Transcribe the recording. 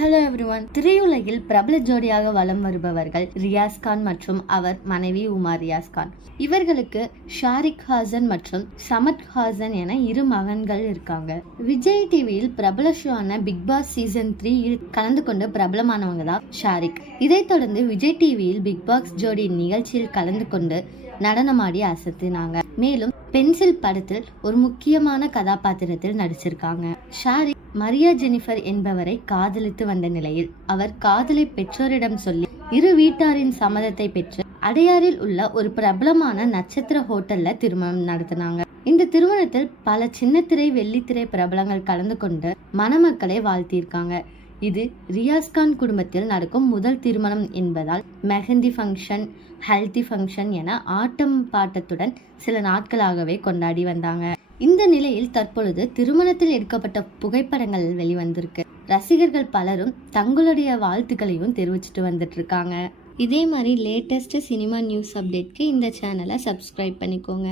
Hello everyone. திரையுலகில் பிரபல ஜோடியாக வலம் வருபவர்கள் ரியாஸ் கான் மற்றும் அவர் மனைவி உமா ரியாஸ் கான். இவர்களுக்கு ஷாரிக் ஹாசன் மற்றும் சமத் ஹாசன் என 2 மகன்கள் இருக்காங்க. விஜய் டிவியில் பிரபல ஷோவான பிக் பாஸ் சீசன் 3 கலந்து கொண்டு பிரபலமானவங்க தான் ஷாரிக். இதைத் தொடர்ந்து விஜய் டிவியில் பிக் பாஸ் ஜோடி நிகழ்ச்சியில் கலந்து கொண்டு நடனமாடி அசத்தினாங்க. மேலும் பென்சில் படத்தில் ஒரு முக்கியமான கதாபாத்திரத்தில் நடிச்சிருக்காங்க. ஷாரிக் மரியா ஜெனிஃபர் என்பவரை காதலித்து வந்த நிலையில் அவர் காதலை பெற்றோரிடம் சொல்லி இரு வீட்டாரின் சம்மதத்தை பெற்று அடையாறில் உள்ள ஒரு பிரபலமான நட்சத்திர ஹோட்டல்ல திருமணம் நடத்தினாங்க. இந்த திருமணத்தில் பல சின்னத்திரை வெள்ளித்திரை பிரபலங்கள் கலந்து கொண்டு மணமக்களை வாழ்த்தியிருக்காங்க. இது ரியாஸ் கான் குடும்பத்தில் நடக்கும் முதல் திருமணம் என்பதால் மெஹந்தி ஃபங்க்ஷன், ஹல்தி ஃபங்க்ஷன் என ஆட்டம் பாட்டத்துடன் சில நாட்களாகவே கொண்டாடி வந்தாங்க. இந்த நிலையில் தற்பொழுது திருமணத்தில் எடுக்கப்பட்ட புகைப்படங்கள் வெளிவந்திருக்கு. ரசிகர்கள் பலரும் தங்களுடைய வாழ்த்துக்களையும் தெரிவிச்சுட்டு வந்துட்டு இருக்காங்க. இதே மாதிரி லேட்டஸ்ட் சினிமா நியூஸ் அப்டேட்க்கு இந்த சேனலை சப்ஸ்கிரைப் பண்ணிக்கோங்க.